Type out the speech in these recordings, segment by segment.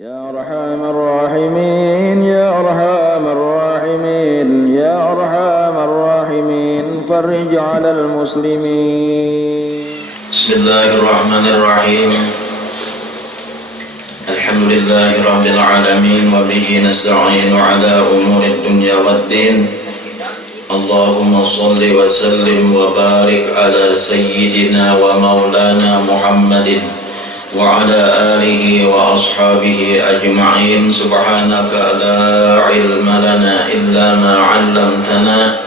يا أرحم الراحمين يا أرحم الراحمين يا أرحم الراحمين فرج على المسلمين. بسم الله الرحمن الرحيم. الحمد لله رب العالمين وبه نستعين على أمور الدنيا والدين. اللهم صل وسلم وبارك على سيدنا ومولانا محمد وعلى آله وأصحابه أجمعين. سبحانك لا علم لنا إلا ما علمتنا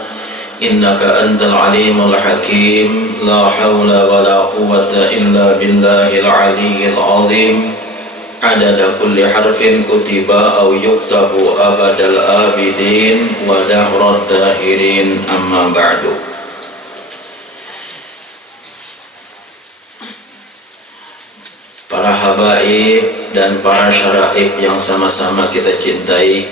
إنك أنت العليم الحكيم. لا حول ولا قوة إلا بالله العلي العظيم. عدد كل حرف كتب أو يكتب أبد الآبدين ودهر الداهرين. أما بعد. Para habaib dan para syaraib yang sama-sama kita cintai,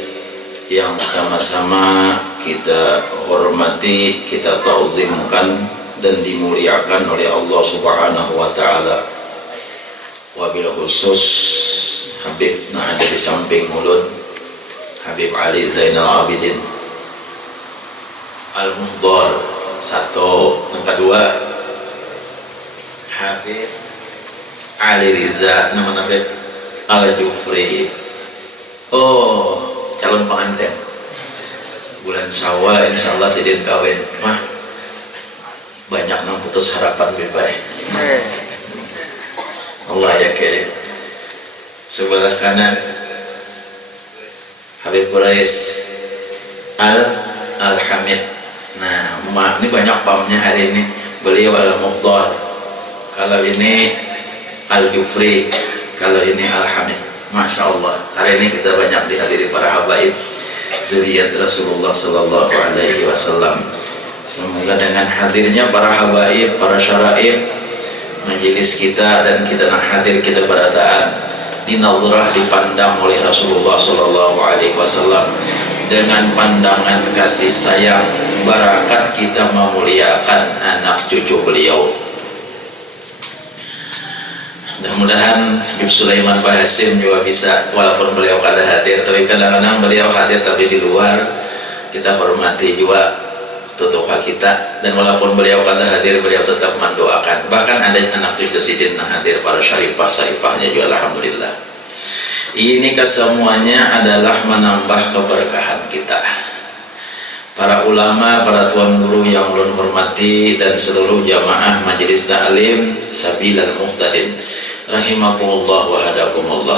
yang sama-sama kita hormati, kita ta'zimkan dan dimuliakan oleh Allah Subhanahu wa taala. Wabil khusus Habib nah ada di samping mulut, Habib Ali Zainal Abidin Al-Muhdar satu, yang kedua Habib Ali Riza nama Habib Al-Jufri. Oh, calon pengantin bulan Syawal insyaallah sidin kawin mah banyak nang putus harapan bebay. Allah ya kirim. Sebelah kanan Habib Quraish Al-Hamid. Nah, ini banyak pamnya hari ini. Beliau Al-Muhdar, kalau ini Al-Jufri, kalau ini Al-Hamid. Masya Allah, hari ini kita banyak dihadiri para habaib zuriyat Rasulullah Sallallahu Alaihi Wasallam. Semoga dengan hadirnya para habaib, para syaraib, majelis kita dan kita nak hadir, kita berataan dinazrah, dipandang oleh Rasulullah Sallallahu Alaihi Wasallam dengan pandangan kasih sayang, barakat kita memuliakan anak cucu beliau. Mudah-mudahan Habib Sulaiman Bahasim juga bisa, walaupun beliau kada hadir, tapi kadang-kadang beliau hadir tapi di luar, kita hormati juga tutupa kita, dan walaupun beliau kada hadir, beliau tetap mendoakan. Bahkan ada anak cucu sidin hadir, para syarifah-syarifahnya juga alhamdulillah. Ini kesemuanya adalah menambah keberkahan kita. Para ulama, para tuan guru yang ulun hormati, dan seluruh jamaah majelis ta'lim Sabilal Muhtadin rahimakumullah wa hadakumullah.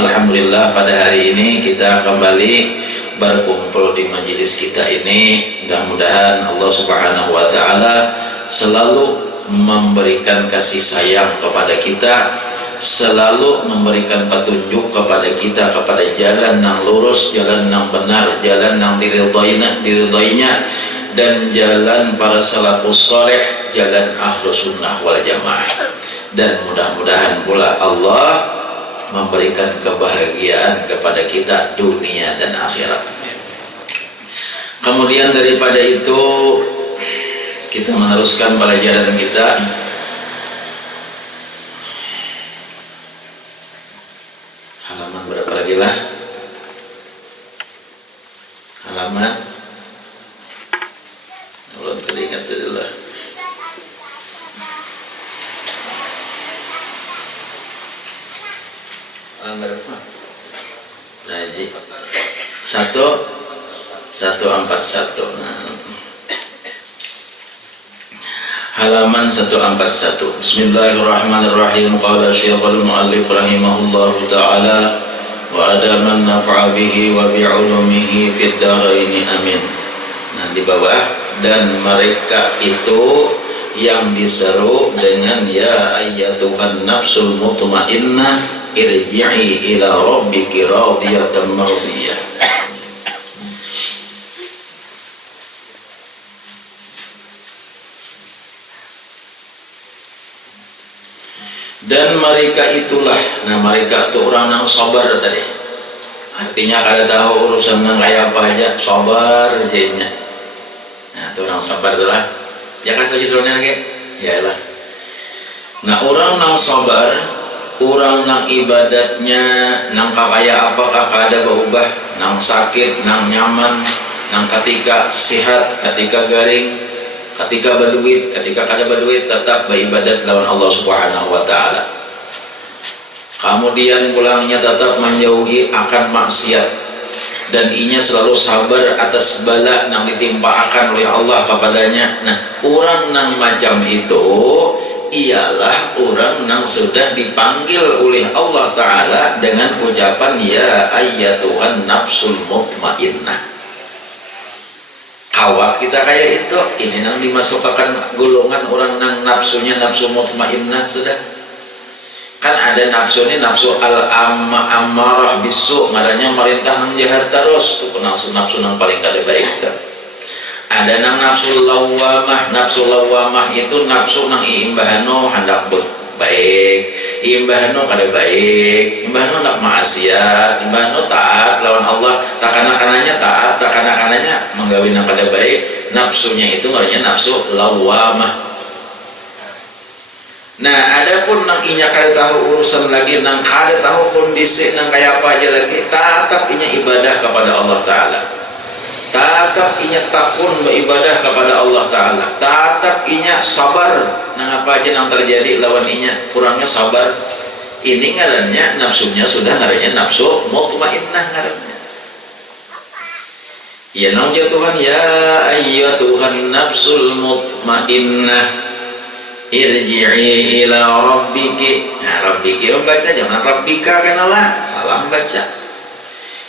Alhamdulillah pada hari ini kita kembali berkumpul di majelis kita ini. Mudah-mudahan Allah Subhanahu wa taala selalu memberikan kasih sayang kepada kita, selalu memberikan petunjuk kepada kita kepada jalan yang lurus, jalan yang benar, jalan yang diridainya, dan jalan para salafus saleh, jalan ahlus sunnah wal jamaah. Dan mudah-mudahan pula Allah memberikan kebahagiaan kepada kita dunia dan akhirat. Kemudian daripada itu kita meneruskan pelajaran kita. Halaman berapa lagi lah? Halaman belum teringat dulu lah. Halaman berapa? Haji 141. Halaman 141. Bismillahirrahmanirrahim. Qala Syekhul Mu'allif rahimahullahu ta'ala wa adaman naf'a bihi wa bi'ulumihi fid dharaini amin. Nah, di bawah, dan mereka itu yang diseru dengan ya ayyatuhan nafsul mutmainnah irji'i ila rabbiki radiyatan mardiyah. Dan mereka itulah, nah mereka itu orang yang sabar tadi. Artinya kada tahu urusan yang kayak apa aja, sabar jadinya. Nah, itu orang sabar itulah. Ya kan tadi serunya lagi? Ya lah. Nah, orang yang sabar urang nang ibadatnya nang kakaya apakah kada berubah, nang sakit, nang nyaman, nang ketika sehat, ketika garing, ketika berduit, ketika kada berduit, tetap beribadat lawan Allah Subhanahu wa taala. Kemudian pulangnya tetap menjauhi akan maksiat, dan inya selalu sabar atas bala nang ditimpa akan oleh Allah kepadanya. Nah, orang nang macam itu ialah orang nang sudah dipanggil oleh Allah Ta'ala dengan ucapan ya ayyatuhan nafsul mutmainnah. Kawak kita kayak itu, ini nang dimasukkan golongan orang nang nafsunya nafsu mutmainnah sudah. Kan ada nafsu ini nafsu al-ammarah bisu, ngadanya merintah nang jahat terus, itu nafsu nang paling kada baik kan. Ada nang nafsu lawamah. Nafsu lawamah itu nafsu nang iimbahano hendak baik, iimbahano kada baik, iimbahano nak maksiat, iimbahano taat lawan Allah, takana-kananya taat, takana-kananya menggawi nang kada baik. Nafsunya itu namanya nafsu lawamah. Nah, adapun nang inya kada tahu urusan lagi, nang kada tahu kondisi nang kayak apa aja lagi, tetap inya ibadah kepada Allah Ta'ala, tatap inya takun beribadah kepada Allah Ta'ala, tatap inya sabar nang apa aja nang terjadi lawan inya, kurangnya sabar. Ini ngarannya nafsunya sudah ngarannya nafsu mutmainnah ngarannya. Ya nang Tuhan ya ayyatuhan nafsul mutmainnah irji'i ila rabbiki. Nah, rabbiki membaca jangan rabbika kanalah salah baca.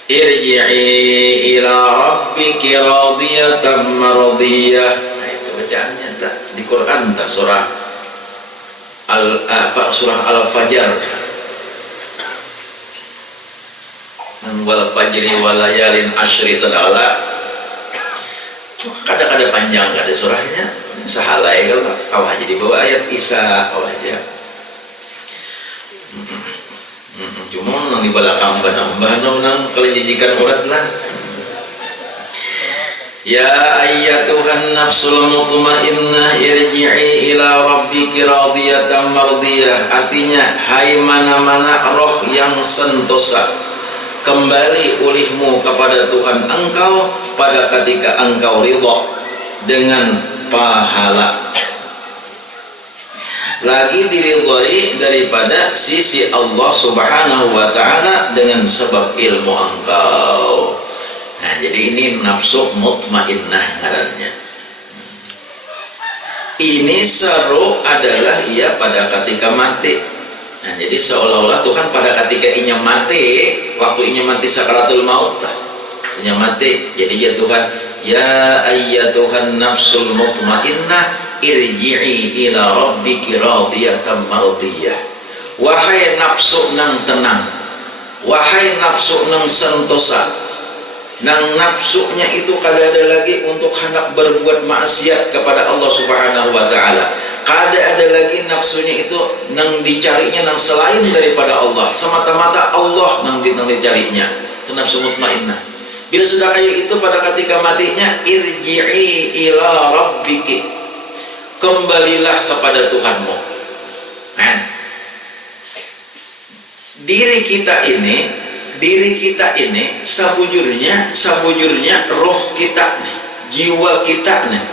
Irji'i ila rabbiki radiyatan mardiyah. Nah, itu bacaannya tak di Quran tak surah Al-Fajr. Wal fajri walayalin asyri tadala. Kadang-kadang panjang kada surahnya. Sahalai kalau awah jadi bawa ayat Isa awah aja. Cuma nang di belakang banambah nang kalau jijikan urat lah. Ya ayyatuhan nafsul mutmainnah irji'i ila rabbiki radiyatan mardiyah. Artinya hai mana-mana roh yang sentosa, kembali ulihmu kepada Tuhan engkau pada ketika engkau ridha dengan pahala, lagi diridhai daripada sisi Allah Subhanahu wa Ta'ala dengan sebab ilmu engkau. Nah, jadi ini nafsu mutmainnah ngarannya. Ini seru adalah ia pada ketika mati. Nah, jadi seolah-olah Tuhan pada ketika inya mati, waktu inya mati sakaratul maut, inya mati. Jadi ya Tuhan, ya ayyatuhan nafsul mutmainnah irji'i ila rabbiki radiyatan mardiyah. Wahai nafsu nang tenang, wahai nafsu nang sentosa, nang nafsunya itu kada ada lagi untuk hendak berbuat maksiat kepada Allah Subhanahu wa Ta'ala, kada ada lagi nafsunya itu nang dicarinya nang selain daripada Allah, semata-mata Allah nang dicarinya. Itu nafsu mutmainnah. Bila sudah kayak itu pada ketika matinya, irji'i ila rabbiki, kembalilah kepada Tuhanmu. Nah, diri kita ini sabujurnya roh kita nih, jiwa kita nih,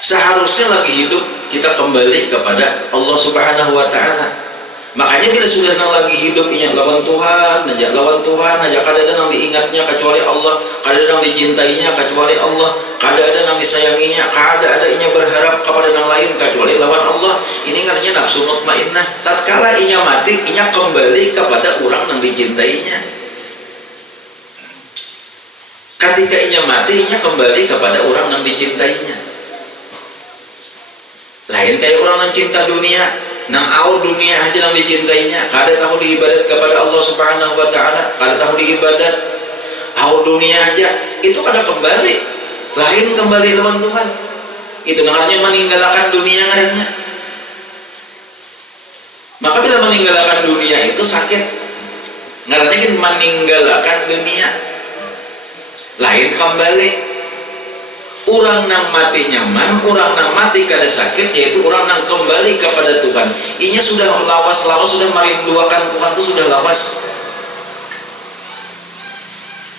seharusnya lagi hidup kita kembali kepada Allah Subhanahu wa Ta'ala. Makanya bila sudah nang lagi hidup inya lawan Tuhan aja, kada ada nang diingatnya kecuali Allah, kada ada nang dicintainya kecuali Allah, kada ada nang disayanginya, kada ada inya berharap kepada nang lain kecuali lawan Allah. Ini ngaranya nafsu mutmainnah. Tatkala inya mati, inya kembali kepada orang nang dicintainya. Ketika inya mati, inya kembali kepada orang nang dicintainya. Lain kayak orang nang cinta dunia, nang aur dunia aja nang dicintainya, kada tahu diibadat kepada Allah Subhanahu wa Ta'ala, kada tahu diibadat aur dunia aja, itu kada kembali, lain kembali lawan Tuhan. Itu namanya meninggalkan dunia ngarannya. Maka bila meninggalkan dunia itu sakit, ngarannya kan meninggalkan dunia, lain kembali. Orang nang mati nyaman, orang nang mati kada sakit, yaitu orang nang kembali kepada Tuhan. Inya sudah lawas-lawas, sudah merinduakan Tuhan itu sudah lawas.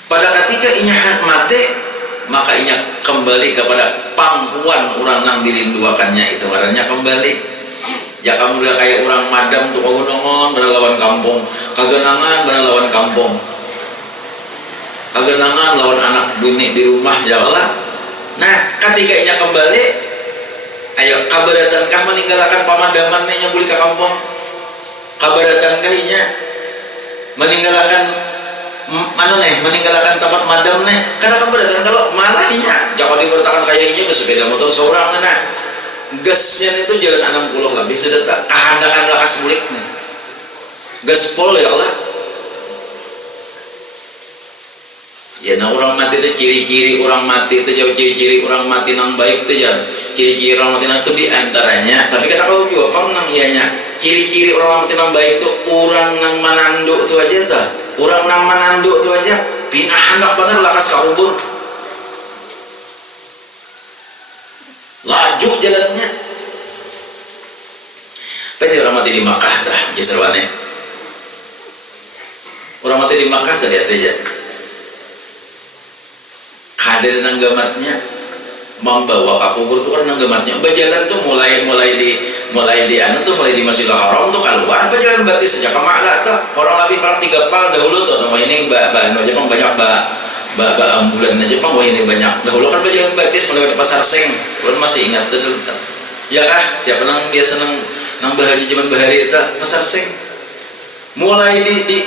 Pada ketika inya mati, maka inya kembali kepada pangkuan orang nang dirinduakannya, itu karena kembali. Ya kamu udah kayak orang madam tuh kagunongon berlawan kampung, kagenangan berlawan kampung, kagenangan lawan anak bini di rumah, ya Allah. Nah, ketika inya kembali, ayo kabaratankah meninggalkan pamadamannya yang boleh ke kampung? Kabaratankah inya meninggalkan meninggalkan tempat madamnya? Karena kabaratan kalau malah inya jangan dibertakan kayak inya bersepeda motor seorang nah. Gasnya itu jalan 60 lebih sudah tak kehandakan lakas muliknya. Gaspol ya Allah. Ya, nah orang mati itu ciri-ciri orang mati itu jauh ciri-ciri orang mati nang baik itu ya ciri-ciri orang mati nang itu diantaranya. Tapi kata kau juga apa nang ianya ciri-ciri orang mati nang baik itu orang nang mananduk itu aja ta, orang nang mananduk itu aja pinah hendak banget lakas kabur laju jalannya. Pasti orang mati di Makkah dah kisarwane orang mati di Makkah tadi aja hadir nanggamatnya membawa ke kubur tuh kan nanggamatnya berjalan tuh mulai di anu tuh mulai di Masjidil Haram tuh keluar berjalan berarti sejak kemakla tuh orang lebih kurang 3 pal dahulu tuh nama ini mbak aja pang banyak mbak ambulan aja pang wah ini banyak dahulu kan berjalan berarti mulai di pasar seng belum masih ingat tuh dulu tuh ya kah siapa nang biasa nang bahaji zaman bahari itu pasar seng mulai di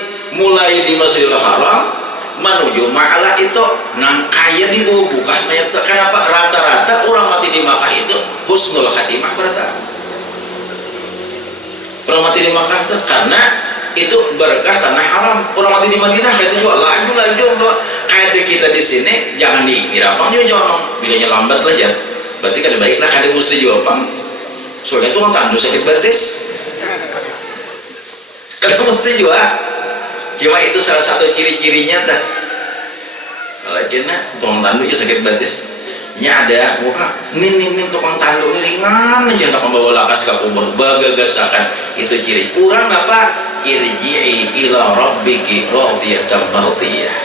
Masjidil Haram menuju Ma'ala itu nang kaya di bawah bukan mayat. Kenapa? Rata-rata orang mati di Makkah itu husnul khatimah berarti. Orang mati di Makkah itu karena itu berkah tanah haram. Orang mati di Madinah itu juga laju kayak kita di sini jangan dikira pang juga jangan bilanya lambat aja. Berarti kan baiklah kada mesti juga pang. Soalnya itu kan tandu sakit batis. Kada mesti juga. Cuma itu salah satu ciri-cirinya dah. Kalau kena tukang tandu aja sakit batis. Nya ada, wah, nih tukang tandu ini ringan aja nak membawa lakas ke kubur, bagagasakan itu ciri. Kurang apa? Irji'i ila rabbiki radiyatan mardiyah.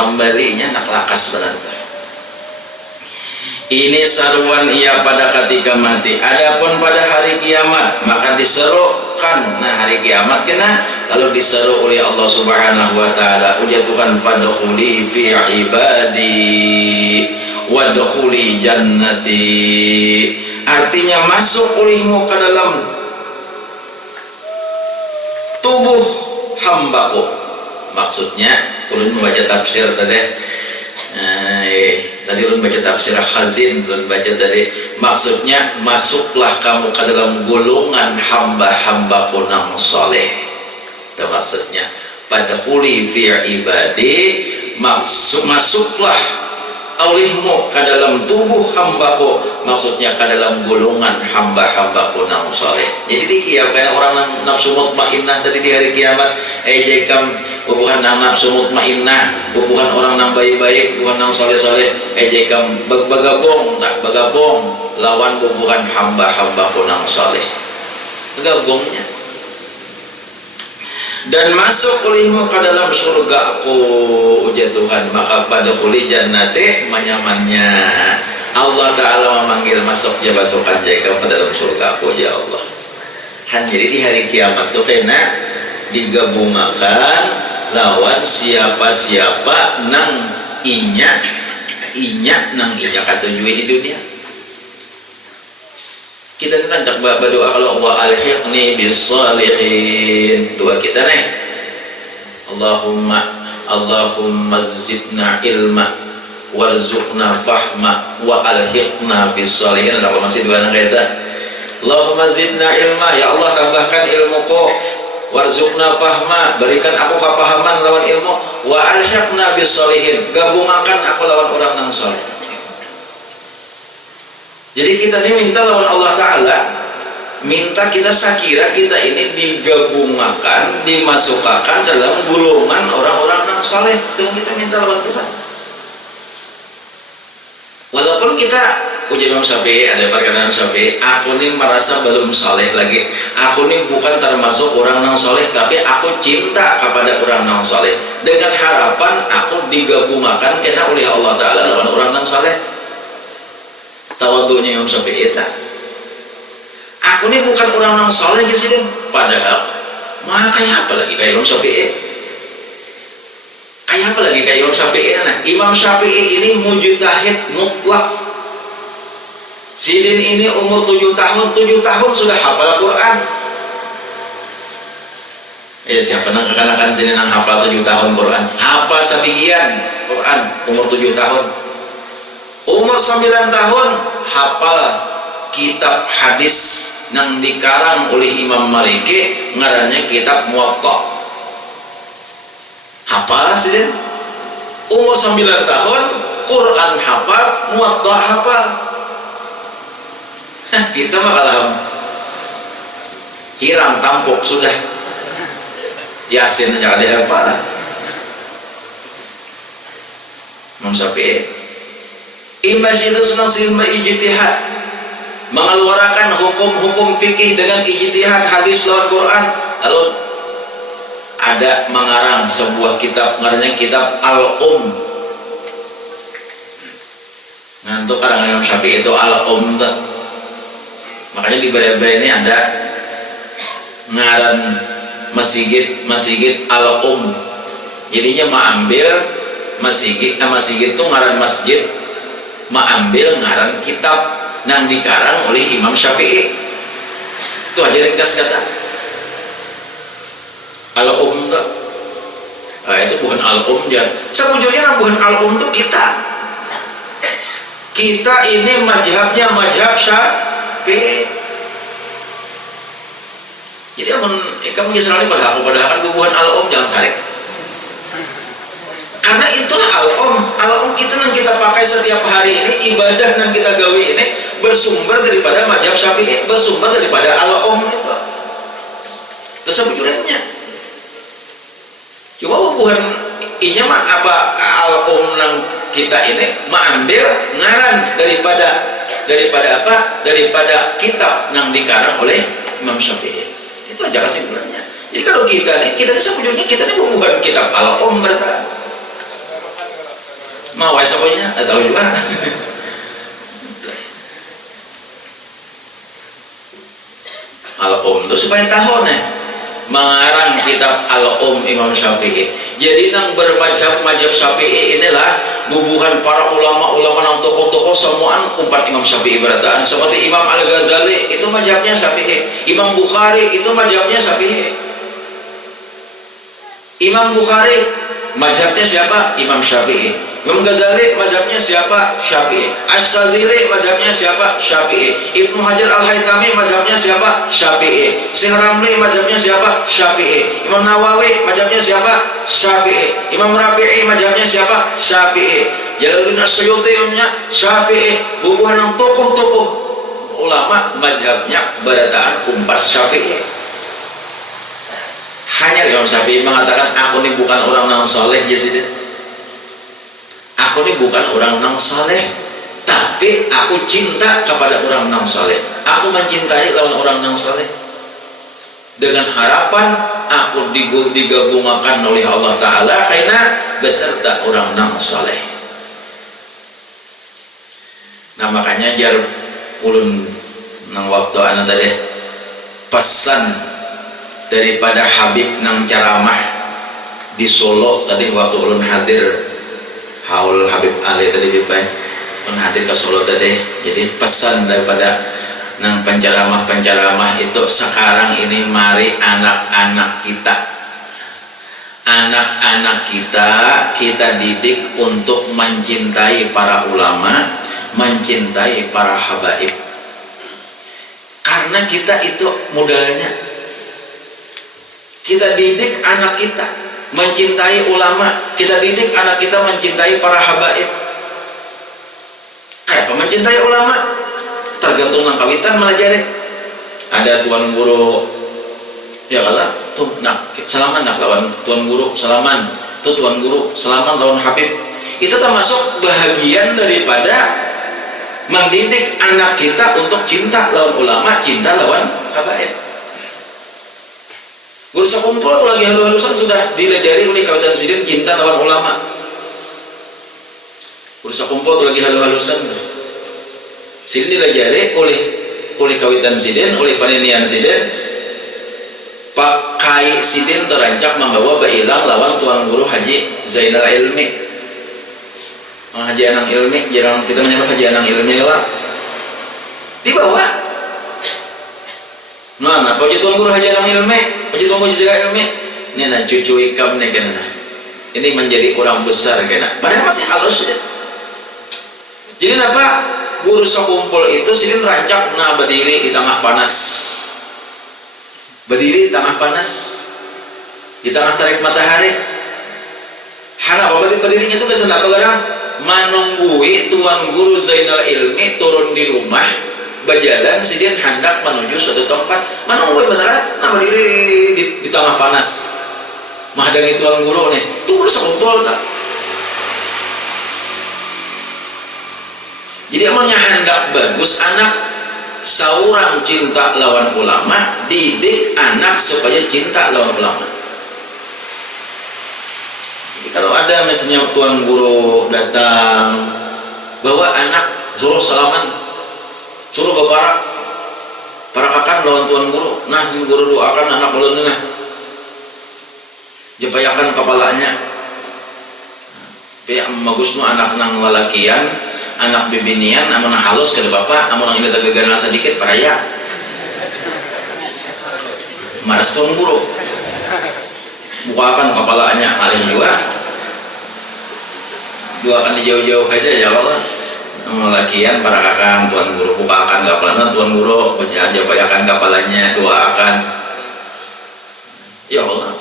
Kembalinya nak lakas benar. Ini seruan ia pada ketika mati. Adapun pada hari kiamat maka diserukan. Nah hari kiamat kena lalu diseru oleh Allah Subhanahu wa taala, ujar Tuhan fadkhuli fi ibadi wadkhuli jannati. Artinya masuk olehmu ke dalam tubuh hambaku. Maksudnya ulun membaca tafsir tadi. Tadi ulun baca tafsir Khazin, ulun baca tadi maksudnya masuklah kamu ke dalam golongan hamba-hambaku nang soleh. Itu maksudnya fadkhuli fi ibadi, masuklah olehmu ke dalam tubuh hambaku, maksudnya ke dalam golongan hamba-hambaku nang soleh. Jadi dia kayak orang nang nafsu mutmainnah tadi di hari kiamat ejekam bukan nang nafsu mutmainnah, bukan orang nang baik-baik, bukan nang soleh-soleh, ejekam bergabung lawan bukan hamba-hambaku nang soleh. Bergabungnya dan masuk olehmu ke dalam surgaku, ujar Tuhan, maka pada kuli jannati menyamannya. Allah Ta'ala memanggil masuk ya masukkan jaga ke dalam surgaku ya Allah. Jadi di hari kiamat tuh kena digabungkan lawan siapa-siapa nang inya nang inya katujui di dunia. Kita nanti berdoa kalau Allah alhiqni bis salihin. Doa kita nih, Allahumma zidna ilma warzuqna fahma wa alhiqna bis salihin. Apa masih doa nang kita? Allahumma zidna ilma, ya Allah tambahkan ilmuku, warzuqna fahma, berikan aku kepahaman lawan ilmu, wa alhiqna bis salihin, gabungkan aku lawan orang nang saleh. Jadi kita ini minta lawan Allah Ta'ala, minta kita sakira kita ini digabungkan, dimasukkan dalam golongan orang-orang yang saleh. Itu kita minta lawan Tuhan. Walaupun kita uji Imam Syafi'i, ada perkataan Syafi'i, aku nih merasa belum soleh lagi, aku nih bukan termasuk orang yang soleh, tapi aku cinta kepada orang yang soleh, dengan harapan aku digabungkan karena oleh Allah Ta'ala lawan orang yang soleh. Tawadunya Imam Syafi'i itu, aku nih bukan orang yang soleh gitu, padahal mah kayak apa lagi kayak Imam Syafi'i, kayak apa lagi kayak Imam Syafi'i. Nah, Imam Syafi'i ini mujtahid mutlak. Sidin ini umur 7 tahun sudah hafal Quran. Siapa nang kekanakan sini nang hafal 7 tahun Quran, hafal sabigian Quran umur 7 tahun. Umur 9 tahun hafal kitab hadis nang dikarang oleh Imam Maliki, ngarannya kitab Muwatta. Hafal sidin. Umur 9 tahun Quran hafal, Muwatta hafal. Kita mah kalau hiram tampuk sudah Yasin aja ada apa. Imam Syafi'i imam itu senang silma ijtihad, mengeluarkan hukum-hukum fikih dengan ijtihad hadis lawan Quran. Lalu ada mengarang sebuah kitab, namanya kitab Al-Um. Ngantuk karangan Imam Syafi'i itu Al-Um. Makanya di Barea ini ada ngaran masjid Al-Um. Jadinya mengambil masjid itu ngaran masjid, mengambil ngaran kitab yang dikarang oleh Imam Syafi'i. Itu aja ringkas kata Al-Um. Nah, itu bukan Al-Um dia. Sebujurnya bukan Al-Um itu kita ini mazhabnya mazhab Syafi'i. Jadi kamu Israeli padahal kan bukan Al-Um, jangan sarik. Karena itulah Al-Um kita yang kita pakai setiap hari ini, ibadah yang kita gawe ini bersumber daripada mazhab Syafi'i, bersumber daripada Al-Um itu. Terus sebetulnya coba bukan inya mah apa Al-Um yang kita ini mengambil ngaran daripada kitab yang dikarang oleh Imam Syafi'i. Itu aja kesimpulannya. Jadi kalau kita ini sebetulnya kita ini bukan kitab Al-Um berarti mau pokoknya atau juga Al-Um itu supaya tahu nih mengarang kitab Al-Um Imam Syafi'i. Jadi nang bermazhab Syafi'i inilah bubuhan para ulama-ulama nang tokoh-tokoh semuaan umpat Imam Syafi'i berataan. Seperti Imam Al-Ghazali itu mazhabnya Syafi'i, Imam Bukhari itu mazhabnya Syafi'i. Imam Bukhari mazhabnya siapa? Imam Syafi'i. Imam Ghazali mazhabnya siapa? Syafi'i. Asy-Syadzili mazhabnya siapa? Syafi'i. Ibnu Hajar Al-Haytami mazhabnya siapa? Syafi'i. Syekh Ramli mazhabnya siapa? Syafi'i. Imam Nawawi mazhabnya siapa? Syafi'i. Imam Rafi'i mazhabnya siapa? Syafi'i. Jalaluddin As-Suyuti mazhabnya Syafi'i. Bubuhan tokoh-tokoh ulama mazhabnya berataan umpat Syafi'i. Hanya Imam Syafi'i mengatakan, aku ini bukan orang yang soleh jadi. Aku ini bukan orang yang saleh, tapi aku cinta kepada orang yang saleh. Aku mencintai lawan orang yang saleh dengan harapan aku digabungkan oleh Allah Ta'ala karena beserta orang yang saleh. Nah makanya jar ulun nang waktu anak tadi pesan daripada Habib nang ceramah di Solo tadi waktu ulun hadir haul Habib Ali tadi bipai hadir ke Solo tadi. Jadi pesan daripada nang penceramah itu sekarang ini mari anak-anak kita didik untuk mencintai para ulama, mencintai para habaib. Karena kita itu modalnya kita didik anak kita mencintai ulama, kita didik anak kita mencintai para habaib. Kayak apa mencintai ulama? Tergantung nang kawitan melajari. Ada tuan guru, ya kalah tuh nak salaman nak lawan tuan guru salaman, tuh tuan guru salaman lawan habib. Itu termasuk bahagian daripada mendidik anak kita untuk cinta lawan ulama, cinta lawan habaib. Guru sakumpul atau lagi halu-halusan sudah dilajari oleh kawitan sidin cinta lawan ulama. Guru sakumpul atau lagi halu-halusan sidin dilajari oleh kawitan sidin, oleh paninian sidin. Pak Kai sidin terancak membawa bailang lawan tuan guru Haji Zainal Ilmi, Haji Anang Ilmi, jarang kita menyebut Haji Anang Ilmi lah, dibawa. Nah, Pak tuan guru Haji Anang Ilmi, Pak tuan guru Zainal Ilmi, ini nah cucu ikam nih kena, ini menjadi orang besar kena, padahal masih halus ya. Jadi apa? Guru sakumpul itu sidin rancak nah berdiri di tengah panas. Berdiri di tengah panas, di tengah tarik matahari. Hana apa berdirinya itu kesan apa kadang menunggui tuan guru Zainal Ilmi turun di rumah, berjalan sidin hendak menuju suatu tempat, menunggui beneran, nah berdiri di tengah panas, menghadangi tuan guru nih, turun sekumpul tak. Jadi amalnya hendak bagus anak. Seorang cinta lawan ulama, didik anak supaya cinta lawan ulama. Jadi kalau ada misalnya tuan guru datang bawa anak, suruh salaman, suruh bapak parakakan lawan tuan guru. Nah, guru doakan anak ulun nah, jepayakan kepalanya. Tapi bagus nu anak nang lalakian, anak bibinian, amun halus ke bapak, amun ini tegagalan sedikit peraya maras tuan guru bukakan kepalanya alih juga doakan dijauh-jauh aja ya Allah. Lakian para kakang tuan guru bukakan kepalanya, tuan guru japayakan kepalanya, doakan ya Allah.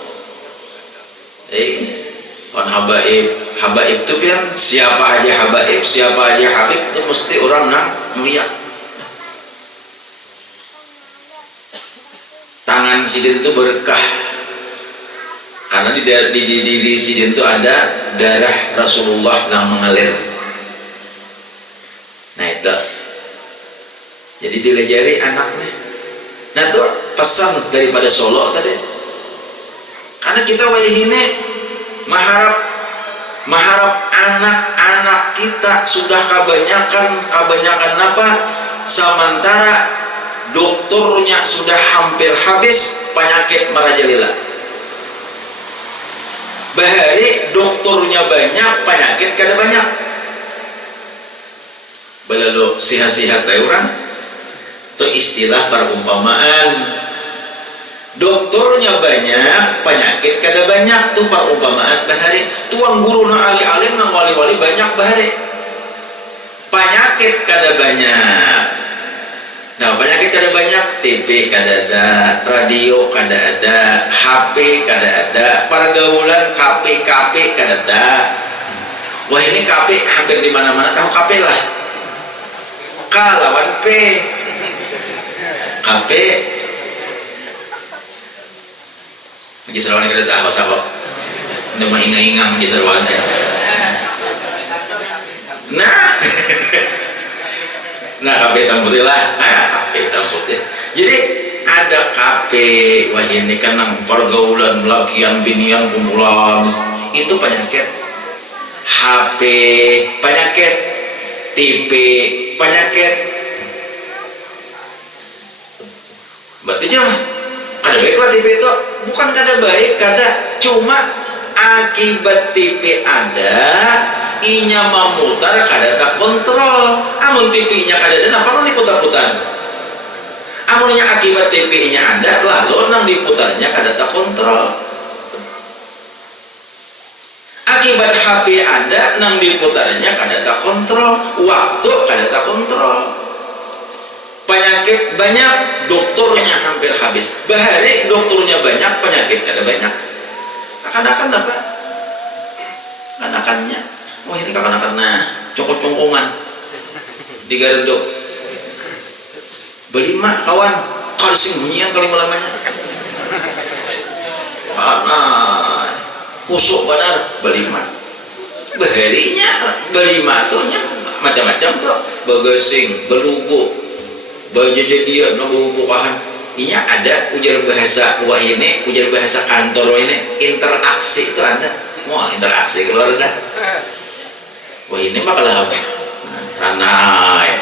Kon habaib itu kan siapa aja habaib, siapa aja habib itu mesti orang nak melihat. Tangan sidin itu berkah karena di diri sidin itu ada darah Rasulullah yang mengalir. Nah itu jadi dilajari anaknya. Nah itu pesan daripada Solo tadi, karena kita wajah ini maharap anak-anak kita sudah kebanyakan apa, sementara dokternya sudah hampir habis, penyakit merajalela. Bahari dokternya banyak, penyakit kada banyak. Belalu sihat-sihat orang itu istilah perumpamaan. Dokternya banyak, penyakit kada banyak, tuh perumpamaan bahari. Tuan guru na alim nang wali-wali banyak bahari, penyakit kada banyak. Nah penyakit kada banyak, TV kada ada, radio kada ada, HP kada ada, pergaulan KP kada ada. Wah ini KP hampir di mana-mana, tahu KP lah. K lawan P, KP. Mungkin serwan kada tahu siapa. Ndak mengingat-ingat mungkin serwan. Nah KP hitam putih lah, KP hitam putih. Jadi ada KP, wah ini kan pergaulan, lakian, binian, kumpulan, itu penyakit. HP penyakit, TV penyakit. Berarti jangan kada baik lah TV itu, bukan kada baik, kada, cuma akibat TV ada, inya memutar kada tak kontrol. Amun TV-nya kada ada, apa nang diputar-putar? Amunnya akibat TV-nya ada, lalu nang diputarnya kada tak kontrol. Akibat HP ada, nang diputarnya kada tak kontrol. Waktu kada tak kontrol. Penyakit banyak, dokternya hampir habis. Bahari dokternya banyak, penyakit kada banyak. Akan-akan apa? Akan-akannya, wah ini kapan-akan nah cokot congkongan 3 redok beli mak kawan kalau singgunyian kali malamanya kusuk benar beli mak baharinya beli mak tuhnya macam-macam tuh, begesing, belugu, bejadian, bukahan. Inya ada ujar bahasa wah ini, ujar bahasa kantor wah ini, interaksi itu ada. Wah interaksi keluar dah. Wah ini mah kalau ranai,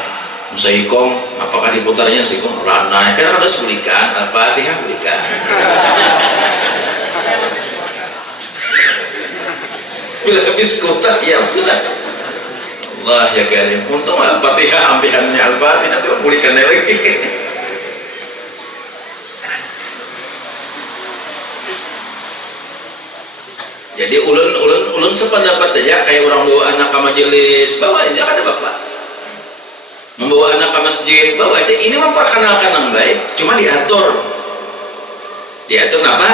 musaikong, apakah diputarnya sikong ranai? Kan ada sulikan, Al-Fatihah bulikan. Bila habis kota ya sudah. Allah ya karim. Untung Al-Fatihah ambihannya Al-Fatihah dia bulikan lagi. Jadi ulun sependapat aja kayak orang bawa anak ke majelis, bawa aja ada bapak. Membawa anak ke masjid, bawa aja. Ini memperkenalkan yang baik, cuma diatur. Diatur apa?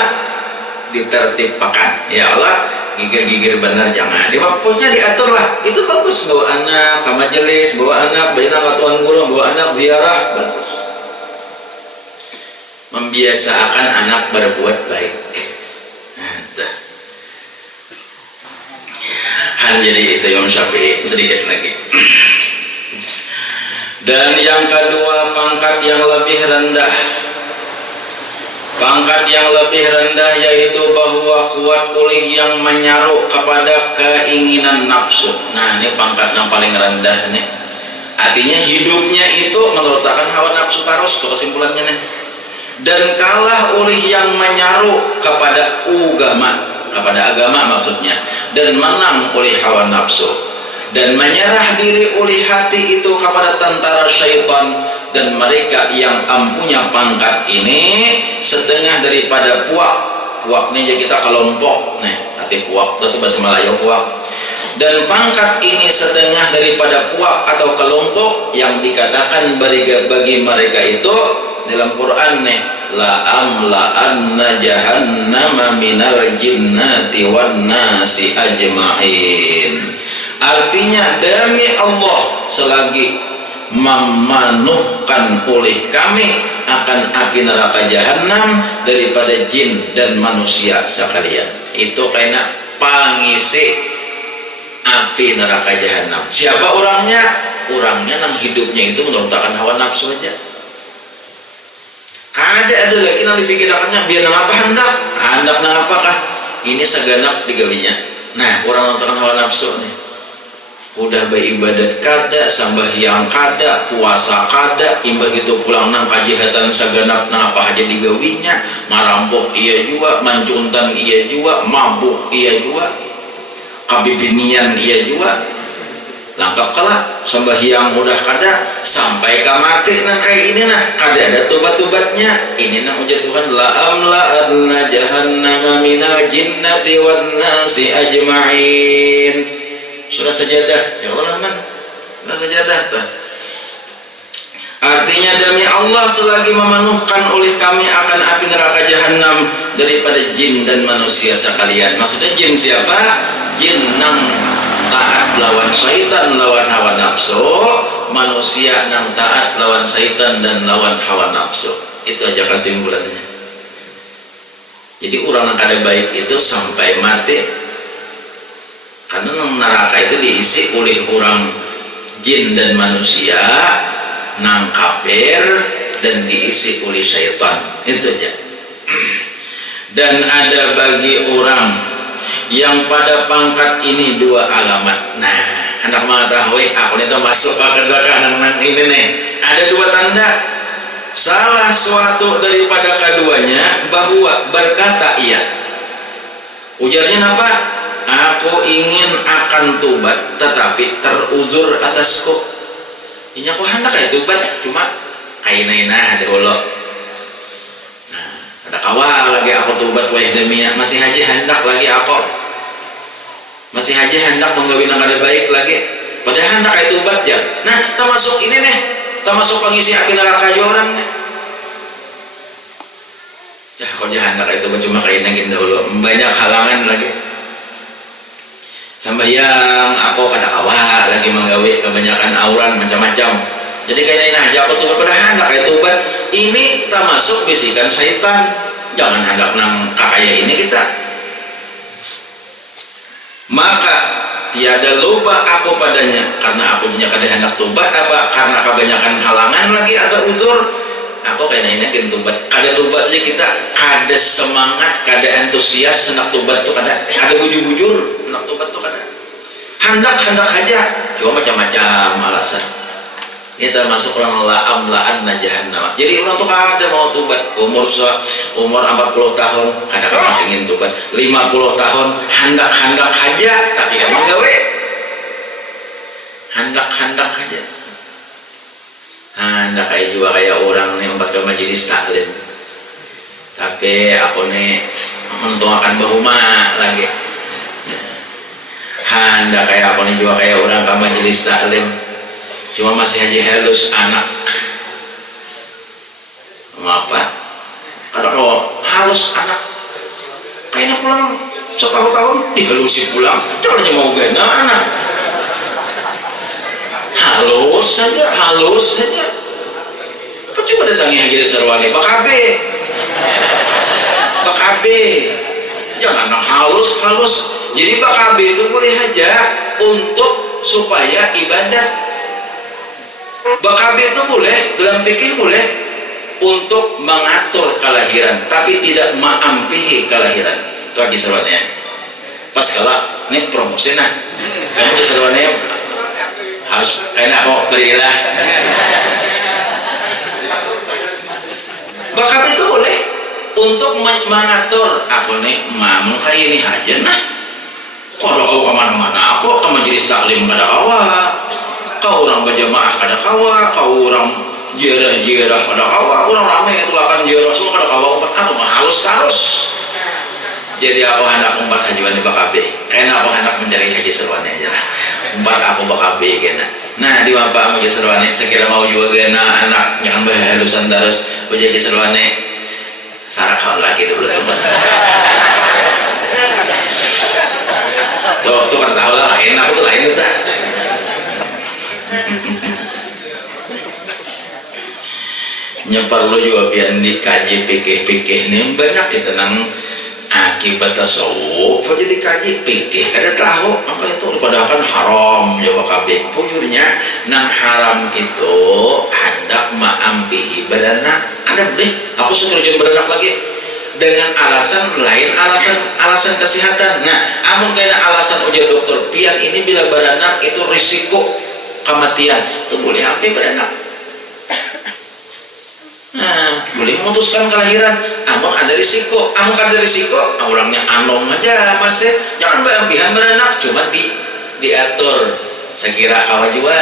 Ditertibkan. Ya Allah, gigir-gigir benar jangan. Di waktunya diatur lah. Itu bagus bawa anak ke majelis, bawa anak bayar ke tuan guru, bawa anak ziarah, bagus. Membiasakan anak berbuat baik. Jadi itu Imam Syafi'i sedikit lagi. Dan yang kedua pangkat yang lebih rendah. Pangkat yang lebih rendah yaitu bahwa kuat pulih yang menyaru kepada keinginan nafsu. Nah ini pangkat yang paling rendah nih. Artinya hidupnya itu meletakkan hawa nafsu terus, itu kesimpulannya nih. Dan kalah ulih yang menyaru kepada agama maksudnya, dan menang oleh hawa nafsu, dan menyerah diri oleh hati itu kepada tentara syaitan. Dan mereka yang ampunya pangkat ini setengah daripada puak nih, jadi kita kelompok nih, arti puak itu bahasa Melayu puak. Dan pangkat ini setengah daripada puak atau kelompok yang dikatakan bagi mereka itu dalam Quran nih, la amla'anna jahannama minal jinnati wan nasi ajma'in. Artinya demi Allah selagi memanuhkan oleh kami akan api neraka jahanam daripada jin dan manusia sekalian. Itu karena pangisi api neraka jahanam. Siapa orangnya? Orangnya yang hidupnya itu merupakan hawa nafsu aja. Ada lagi yang dipikirkannya biar apa hendak apakah ini segenap digawinya. Nah orang nonton hawa nafsu nih udah beribadat kada, sambahyang kada, puasa kada, imbah gitu pulang nang kajihatan segenap nang apa aja digawinya, marampok iya juga, mancuntan iya juga, mabuk iya juga, kabibinian iya juga. Lengkap kalah, sembahyang udah kada, sampai ke mati nah kayak ini nah kada ada tobat-tobatnya. Ini nah ujar Tuhan, la amla'anna jahannama minal jinnati wan nasi ajma'in. Surah Sajadah, ya Allah man, surah Sajadah tuh. Artinya demi Allah selagi memenuhkan oleh kami akan api neraka jahanam daripada jin dan manusia sekalian. Maksudnya jin siapa? Jin nang taat lawan syaitan lawan hawa nafsu, manusia nang taat lawan syaitan dan lawan hawa nafsu. Itu aja kesimpulannya. Jadi orang yang kada baik itu sampai mati, karena nang neraka itu diisi oleh orang jin dan manusia, nang kafir dan diisi oleh syaitan. Itu aja. Dan ada bagi orang yang pada pangkat ini dua alamat. Nah, hendak mengetahui aku itu masuk ke belakang nang ini nih. Ada dua tanda. Salah suatu daripada keduanya bahwa berkata iya. Ujarnya apa? Aku ingin akan tobat tetapi teruzur atasku. Ini aku hendak kayak tobat cuma kaina ada Allah. Nah, ada kawal lagi aku tobat wae demi masih haji hendak lagi aku. Masih haji hendak menggawin yang ada baik lagi. Padahal hendak kayak tobat ya. Nah, termasuk ini nih, termasuk pengisi api neraka orang nih. Ya, kok jangan hendak kayak tobat cuma kaina gini dahulu. Banyak halangan lagi. Sambayang aku kada awal lagi menggawe kebanyakan auran macam-macam. Jadi kayaknya aja aku tobat pada hendak kayak tobat. Ini termasuk bisikan syaitan. Jangan hendak nang kakaya ini kita. Maka tiada loba aku padanya karena aku nya kada hendak tobat apa karena kebanyakan halangan lagi ada utur aku kayaknya ini tobat kada tobat aja kita kada semangat kada antusias hendak tobat tuh kada bujur-bujur hendak tobat tuh kada hendak aja cuma macam-macam alasan. Ini termasuk orang la'an jahannam. Jadi orang tuh kada mau tobat umur 40 tahun kada ingin tobat 50 tahun hendak aja tapi kan gawe hendak aja hendak kayak juga kayak orang nih empat ke majelis taklim tapi aku nih mentuakan bahuma lagi hendak kayak aku nih juga kayak orang ke majelis taklim cuma masih aja halus anak ngapa ada kalau halus anak kayaknya pulang setahun dihalusi pulang caranya mau gana anak halus saja apa coba datangi aja serwani bakabe jangan halus jadi bakabe itu boleh aja untuk supaya ibadah bakabe itu boleh dalam fikih boleh untuk mengatur kelahiran tapi tidak mengampihi kelahiran itu lagi seruannya pas kalah ini promosi nah kamu di seruannya harus kayaknya kok berilah bakabe itu boleh untuk mengatur aku nih mamu kayak ini aja nah kalau kau kemana-mana aku ke majelis taklim pada awal kau orang berjamaah kada kawa kau orang jiarah kada kawa orang ramai itu lakan jiarah semua kada kawa umat aku mah halus terus jadi aku hendak umpat hajiwan di bakabe karena aku hendak mencari haji serwani aja lah umpat aku bakabe kena nah di bapak haji serwani sekira mau juga kena anak jangan berhalusan terus haji serwani sarak hal lagi dulu semua tuh kan tahu lah lain aku tuh lain tuh tak perlu juga biar dikaji pikir nih banyak kita nang akibat tasawuf jadi kaji pikir kada tahu apa itu padahal kan haram jawab kabeh pujurnya nang haram itu hendak maampihi balanak kada boleh aku suruh jadi beranak lagi dengan alasan lain alasan kesehatan nah amun kayak alasan ujar dokter pian ini bila beranak itu risiko kematian itu boleh sampai beranak nah boleh memutuskan kelahiran amun ada risiko orangnya anom aja masih jangan berlebihan beranak cuma diatur sekira awal juga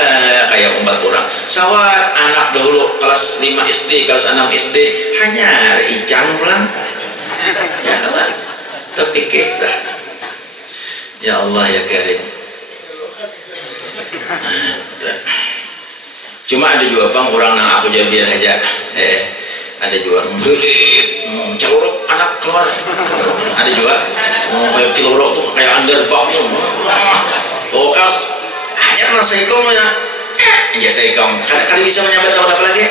kayak umat orang sawat anak dahulu kelas 5 SD kelas 6 SD hanya icang pulang ya Allah terpikir dah ya Allah ya Karim cuma ada juga bang orang yang aku jadi biar aja ada juga berit calorok anak keluar ada juga kayak kilorok tuh kayak underbag kas hanya rasa ikom ya jasa ikom kan bisa menyambat apa lagi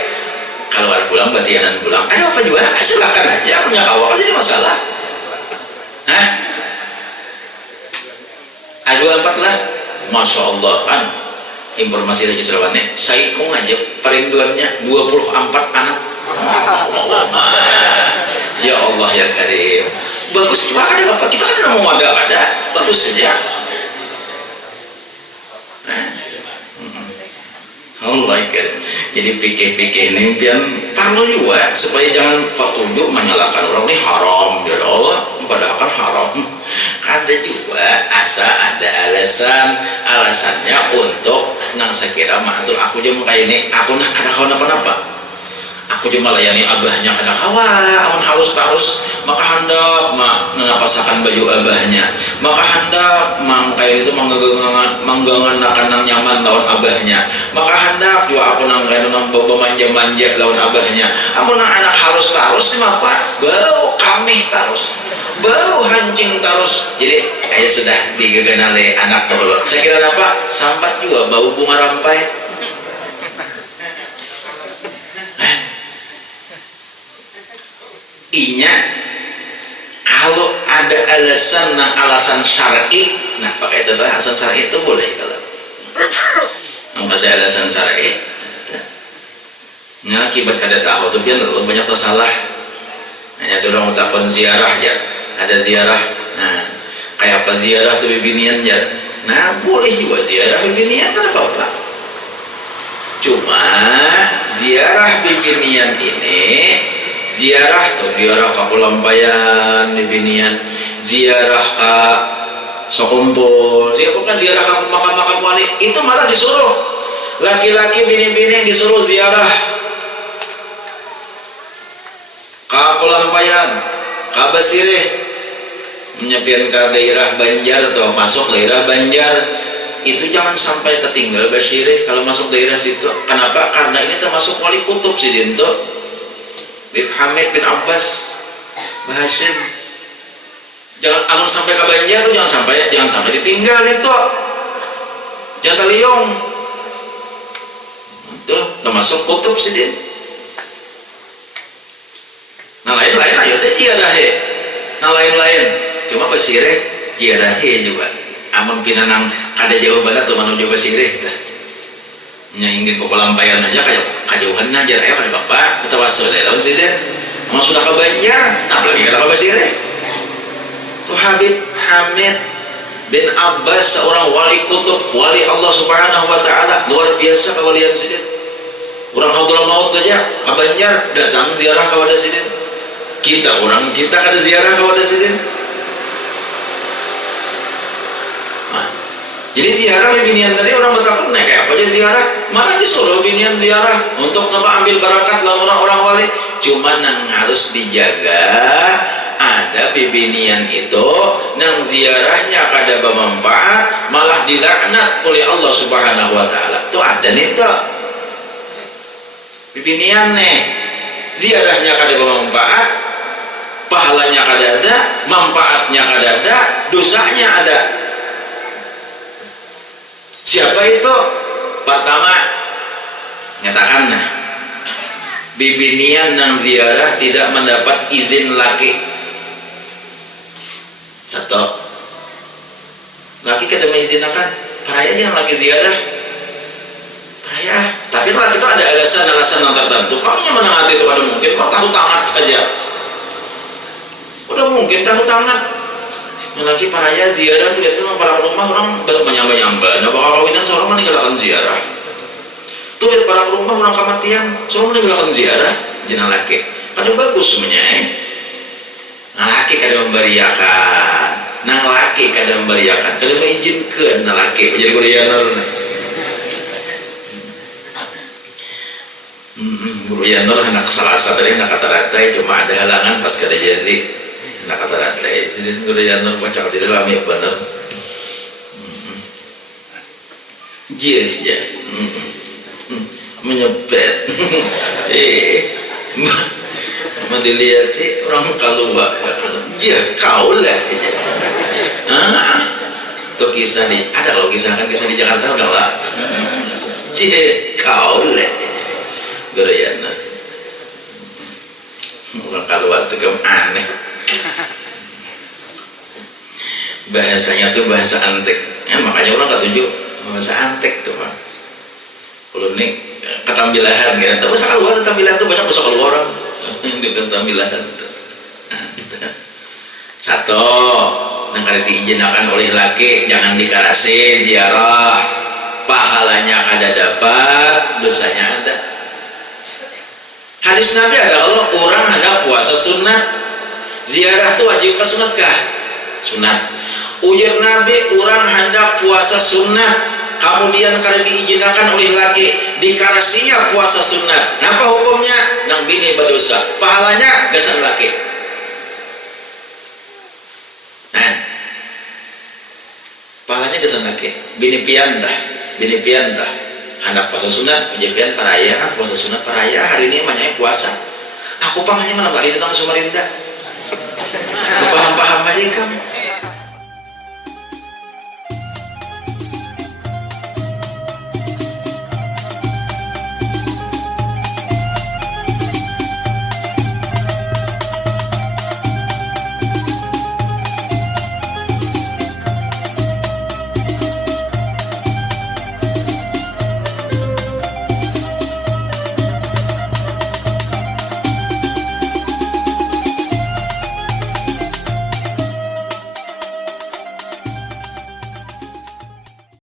kalau ada pulang batianan pulang ayo apa juga silakan aja punya kawal jadi masalah ada 4 lah Masya Allah kan informasi lagi serawannya saya mau ngajak perinduannya 24 anak ya Allah ya Karim bagus makanya bapak kita kan mau ada bagus saja Allah kan jadi pikir-pikir ini biar perlu juga supaya jangan petunjuk menyalahkan orang ini haram ya Allah padahal kan haram ada juga ada alasannya untuk nang sekira matul aku cuma kayak ini aku nak kada kawan apa-apa aku cuma layani abahnya kada kawan halus maka hendak mengapasakan baju abahnya maka hendak kayak itu mengganganakan nang nyaman lawan abahnya maka hendak juga aku nang bobo manja lawan abahnya aku nang anak halus sih apa bau kamih bau hancing jadi kayak sudah digegan oleh anak dulu saya kira apa sambat juga bau bunga rampai inya kalau ada alasan syar'i Nah pakai itu alasan syar'i itu boleh kalau ada alasan syar'i. Nah akibat kada tahu tuh kan banyak masalah. Hanya dorong utakon ziarah aja, ada ziarah. Nah kayak apa ziarah tuh bibinian aja. Nah boleh juga ziarah bibinian, kan apa-apa. Cuma ziarah bibinian ini, ziarah tuh ziarah ke Kulampayan bibinian, ziarah ke Sokumpul, dia bukan ziarah ke makam-makam wali, itu malah disuruh laki-laki bini-bini disuruh ziarah ke Kulampayan, ke Basirih, menyepian ke daerah Banjar atau masuk daerah Banjar. Itu jangan sampai ketinggal Basirih kalau masuk daerah situ. Kenapa? Karena ini termasuk wali kutub si Dinto bin Hamid bin Abbas Bahasim. Jangan sampai ke Banjar tuh, jangan sampai ditinggal itu. Jangan terliung. Itu termasuk kutub si Din. Nah lain-lain ayo deh jiarahe. Nah lain-lain. Cuma Basirih jiarahe juga. Amun pinanang kada jauh banget tuh menuju Basirih tah. Nya ingin ke Kulampayan aja kayak kajauhan aja ayo kada bapak kita wasul ya lawan sih. Mau sudah ke Banjar, nah lagi kada ke Basirih. Tuh Habib Hamid bin Abbas seorang wali kutub, wali Allah Subhanahu wa taala, luar biasa kewalian sidin. Orang Hadramaut maut aja ke Banjar datang ziarah kepada sidin. Kita kada ziarah kepada sidin. Jadi ziarah binian tadi orang bertakut naik kayak apa aja ziarah, mana disuruh binian ziarah untuk ambil barakat lah orang-orang wali. Cuma nang harus dijaga ada bibinian itu nang ziarahnya kada bermanfaat malah dilaknat oleh Allah Subhanahu wa taala. Itu ada nih tuh bibinian nih ziarahnya kada bermanfaat, pahalanya kada ada, manfaatnya kada ada, dosanya ada. Siapa itu? Pertama, nyatakan nah, bibinian nang ziarah tidak mendapat izin laki. Satu, laki kada mengizinkan, paraya jangan laki ziarah. Paraya, tapi laki itu ada alasan-alasan yang tertentu. Kamunya menangati itu ada mungkin, kau tahu tangan aja. Udah mungkin tahu tangan. Lagi paraya ziarah tuh itu para rumah orang baru menyamba-nyamba. Nah bakal kawinan seorang meninggalkan ziarah. Tuh lihat para rumah orang kematian, seorang meninggalkan ziarah jenah laki. Kada bagus semuanya. Nah laki kada memberiakan, nah laki kada memberiakan, kada mengizinkan nah laki menjadi Gurianor. Gurianor anak selasa tadi anak kata-kata cuma ada halangan pas kada jadi. Nak kata rantai, jadi Gurianor macam tidak lama ya benar. Iya, menyepet. Mendilihati orang keluar. Iya, kau lah. Tuh kisah nih, ada kalau kisah di Jakarta udah lah. Iya, kau lah. Gurianor. Orang keluar tuh aneh. Bahasanya tuh bahasa antik ya, makanya orang gak tunjuk bahasa antik tuh Pak. Kalau ini ketambilahan ya, tapi bahasa keluar ketambilahan tuh banyak bahasa keluar orang di ketambilahan tuh. Satu, yang kada diizinkan oleh laki jangan dikarasi ziarah, pahalanya ada dapat, dosanya ada. Hadis Nabi ada kalau orang hendak puasa sunnah, ziarah tuh wajib ke sunat kah? Sunat. Ujar Nabi orang hendak puasa sunnah kemudian kada diizinkan oleh laki dikarasinya puasa sunnah. Napa hukumnya? Nang bini berdosa, pahalanya gasan laki. Nah, pahalanya gasan laki. Bini piantah hendak puasa sunat, ujar pian paraya puasa sunat paraya hari ini namanya puasa. Aku pahanya mana balik datang ke Samarinda. Paham